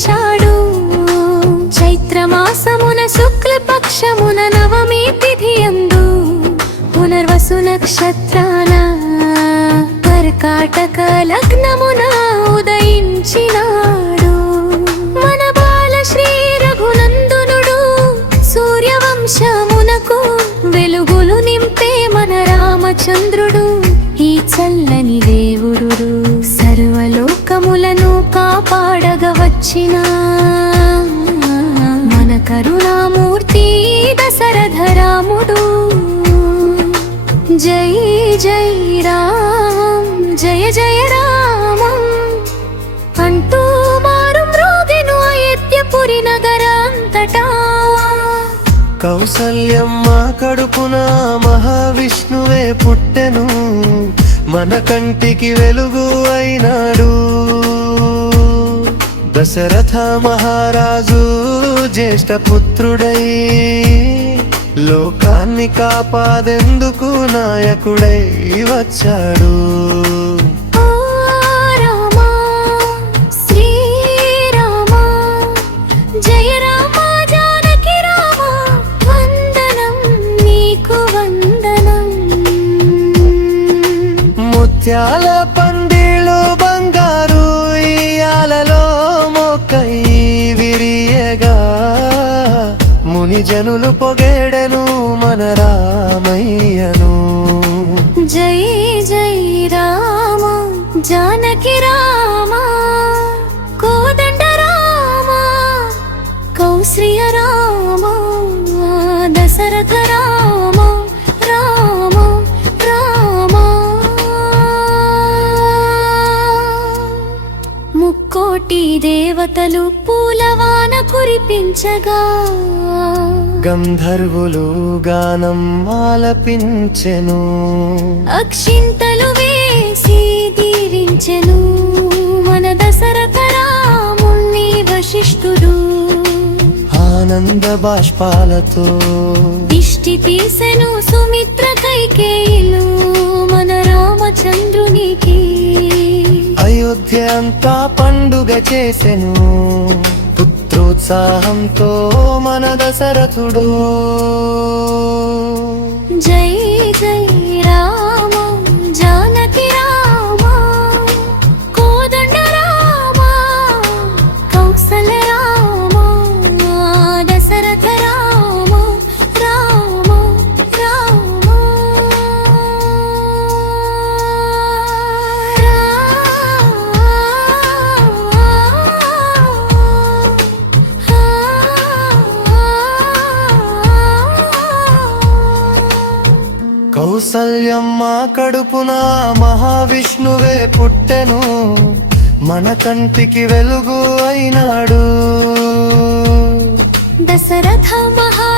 వచ్చాడు. చైత్రమాసమున శుక్లపక్షమున నవమి తిథియందు పునర్వసు నక్షత్రాన కర్కాటక లగ్నమున ఉదయించినాడు. మన బాల శ్రీ రఘునందనుడు సూర్యవంశమునకు వెలుగులు నింపే మన రామచంద్రుడు. ఈ చల్లని దేవుడు సర్వలోకములను కాపాడగ వచ్చిన మన కరుణామూర్తి దశరథ రాముడు. జై జై రామ జయ జయ రామం అంటూ మారు మ్రోగెను అయోధ్యపురి నగరంతటా. కౌసల్యమ్మ కడుపున మహావిష్ణువే పుట్టెను, మన కంటికి వెలుగు అయినాడు. దశరథ మహారాజు జ్యేష్ఠ పుత్రుడై లోకాన్ని కాపాడేందుకు నాయకుడై వచ్చాడు. ముత్యాల పందిళ్ళు బంగారు ఇయ్యాలలో మొక్కై విరియగా ముని జనులు పొగేడెను మన రామయ్యను. జై జై రామ జానకి రామ కోదండ రామ కౌసల్య రామ దశరథ రామ రామ రామ. ముక్కోటి దేవతలు పూలవాన కురిపించగా గంధర్వులు గానం ఆలపించెను. అక్షింతలు వేసి దీవించెను మన దశరథ రాముణ్ణి వశిష్ఠుడు. ఆనంద బాష్పాలతో దిష్టి తీసెను సుమిత్ర కైకేయులు మన రామచంద్రునికి. అయోధ్య అంతా పండుగ చేసెను పుత్రోత్సాహంతో మన దశరథుడు. జై జై రామ జానకి రామ కోదండ రామ కౌసల్య రామ దశరథ రామ రామ రామ. కౌసల్యమ్మ కడుపున మహావిష్ణువే పుట్టెను, మన కంటికి వెలుగు అయినాడు. దశరథ మహా